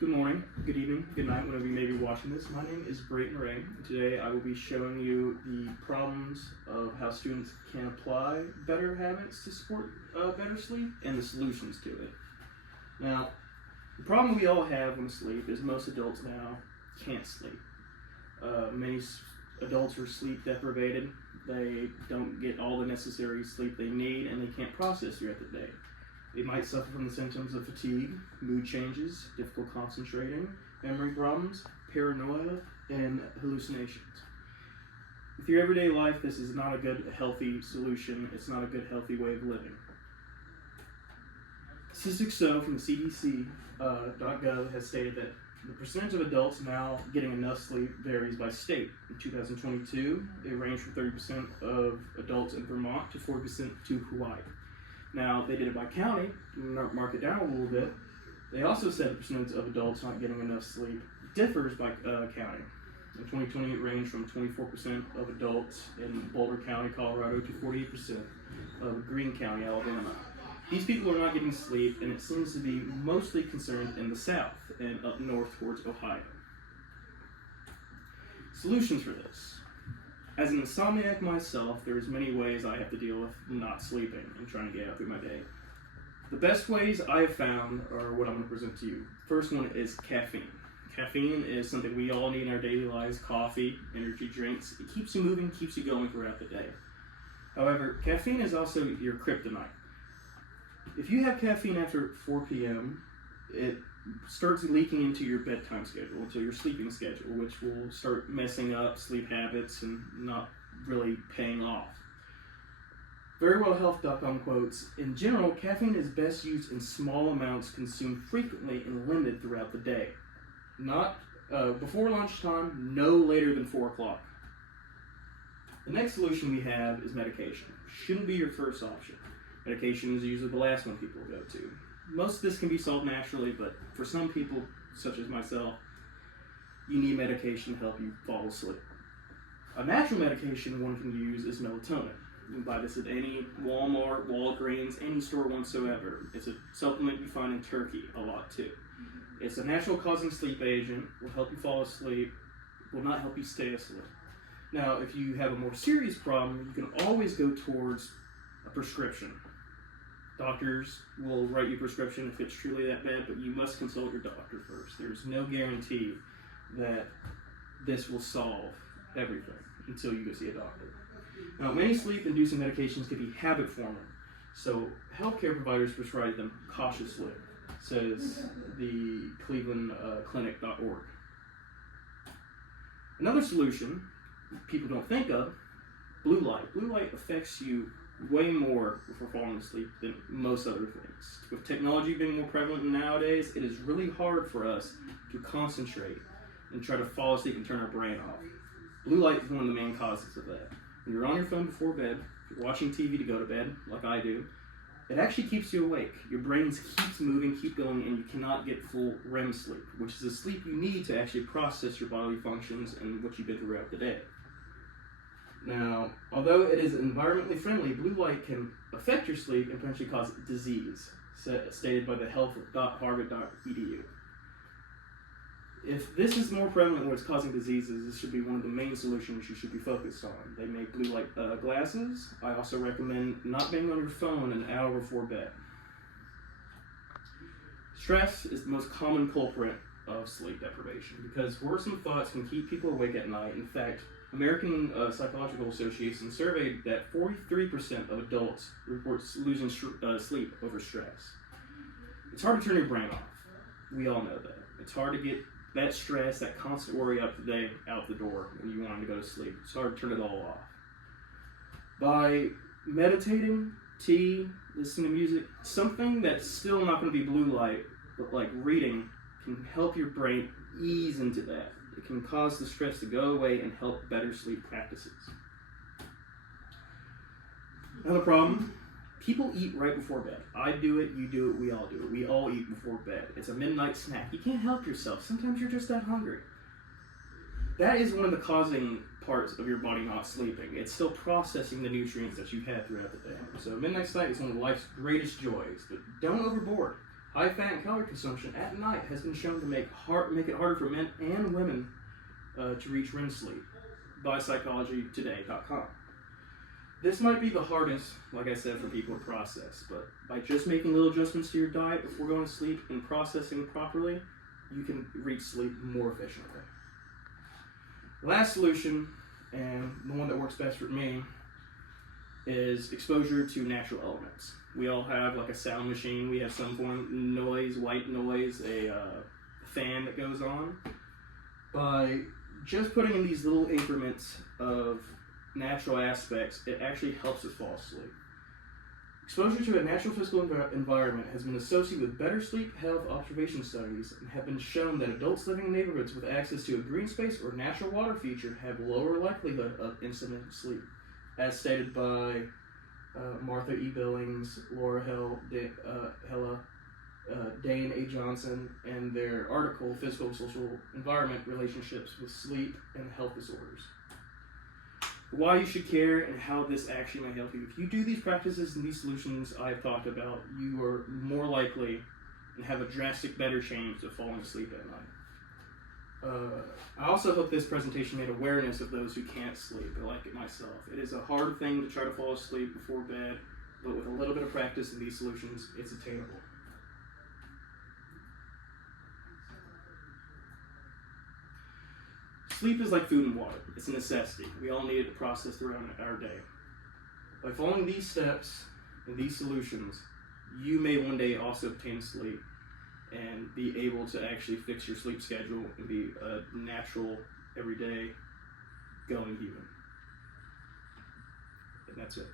Good morning, good evening, good night, whenever you may be watching this. My name is Brayton Ray, and today I will be showing you the problems of how students can apply better habits to support better sleep and the solutions to it. Now, the problem we all have when we sleep is most adults now can't sleep. Many adults are sleep deprivated. They don't get all the necessary sleep they need, and they can't process throughout the day. They might suffer from the symptoms of fatigue, mood changes, difficult concentrating, memory problems, paranoia, and hallucinations. With your everyday life, this is not a good, healthy solution. It's not a good, healthy way of living. Statistics from the CDC.gov has stated that the percentage of adults now getting enough sleep varies by state. In 2022, it ranged from 30% of adults in Vermont to 40% to Hawaii. Now, they did it by county, mark it down a little bit. They also said the percentage of adults not getting enough sleep differs by county. In 2020, it ranged from 24% of adults in Boulder County, Colorado, to 48% of Greene County, Alabama. These people are not getting sleep, and it seems to be mostly concerned in the south and up north towards Ohio. Solutions for this. As an insomniac myself, there's many ways I have to deal with not sleeping and trying to get out through my day. The best ways I have found are what I'm going to present to you. First one is caffeine. Caffeine is something we all need in our daily lives. Coffee, energy drinks. It keeps you moving, keeps you going throughout the day. However, caffeine is also your kryptonite. If you have caffeine after 4 p.m., it starts leaking into your bedtime schedule, into your sleeping schedule, which will start messing up sleep habits and not really paying off. VerywellHealth.com quotes, "In general, caffeine is best used in small amounts consumed frequently and limited throughout the day. Not before lunchtime, no later than 4 o'clock. The next solution we have is medication. Shouldn't be your first option. Medication is usually the last one people go to. Most of this can be solved naturally, but for some people, such as myself, you need medication to help you fall asleep. A natural medication one can use is melatonin. You can buy this at any Walmart, Walgreens, any store whatsoever. It's a supplement you find in Turkey a lot too. It's a natural causing sleep agent, will help you fall asleep, will not help you stay asleep. Now, if you have a more serious problem, you can always go towards a prescription. Doctors will write you a prescription if it's truly that bad, but you must consult your doctor first. There's no guarantee that this will solve everything until you go see a doctor. Now, many sleep-inducing medications can be habit-forming, so healthcare providers prescribe them cautiously, says the clevelandclinic.org. Another solution people don't think of, blue light. Blue light affects you way more before falling asleep than most other things. With technology being more prevalent nowadays, it is really hard for us to concentrate and try to fall asleep and turn our brain off. Blue light is one of the main causes of that. When you're on your phone before bed, if you're watching TV to go to bed, like I do, it actually keeps you awake. Your brain keeps moving, keep going, and you cannot get full REM sleep, which is the sleep you need to actually process your bodily functions and what you did throughout the day. Now, although it is environmentally friendly, blue light can affect your sleep and potentially cause disease, stated by the health.harvard.edu. If this is more prevalent what's causing diseases, this should be one of the main solutions you should be focused on. They make blue light glasses. I also recommend not being on your phone an hour before bed. Stress is the most common culprit of sleep deprivation because worrisome thoughts can keep people awake at night. In fact, American Psychological Association surveyed that 43% of adults report losing sleep over stress. It's hard to turn your brain off. We all know that. It's hard to get that stress, that constant worry out the door when you want to go to sleep. It's hard to turn it all off. By meditating, tea, listening to music, something that's still not going to be blue light, but like reading, can help your brain ease into that. It can cause the stress to go away and help better sleep practices. Another problem, people eat right before bed. I do it, you do it, we all do it. We all eat before bed. It's a midnight snack. You can't help yourself. Sometimes you're just that hungry. That is one of the causing parts of your body not sleeping. It's still processing the nutrients that you've had throughout the day. So midnight snack is one of life's greatest joys, but don't overboard. High fat and calorie consumption at night has been shown to make it harder for men and women to reach REM sleep by psychologytoday.com. This might be the hardest, like I said, for people to process, but by just making little adjustments to your diet before going to sleep and processing properly, you can reach sleep more efficiently. Last solution, and the one that works best for me, is exposure to natural elements. We all have like a sound machine. We have some form of noise, white noise, a fan that goes on. By just putting in these little increments of natural aspects, it actually helps us fall asleep. Exposure to a natural physical environment has been associated with better sleep health observation studies and have been shown that adults living in neighborhoods with access to a green space or natural water feature have lower likelihood of incident sleep, as stated by Martha E. Billings, Laura Hella, Dane A. Johnson, and their article, Physical and Social Environment Relationships with Sleep and Health Disorders. Why you should care and how this actually may help you. If you do these practices and these solutions I've talked about, you are more likely and have a drastic better chance of falling asleep at night. I also hope this presentation made awareness of those who can't sleep, like it myself. It is a hard thing to try to fall asleep before bed, but with a little bit of practice in these solutions, it's attainable. Sleep is like food and water. It's a necessity. We all need it to process throughout our day. By following these steps and these solutions, you may one day also obtain sleep and be able to actually fix your sleep schedule and be a natural, everyday, going human. And that's it.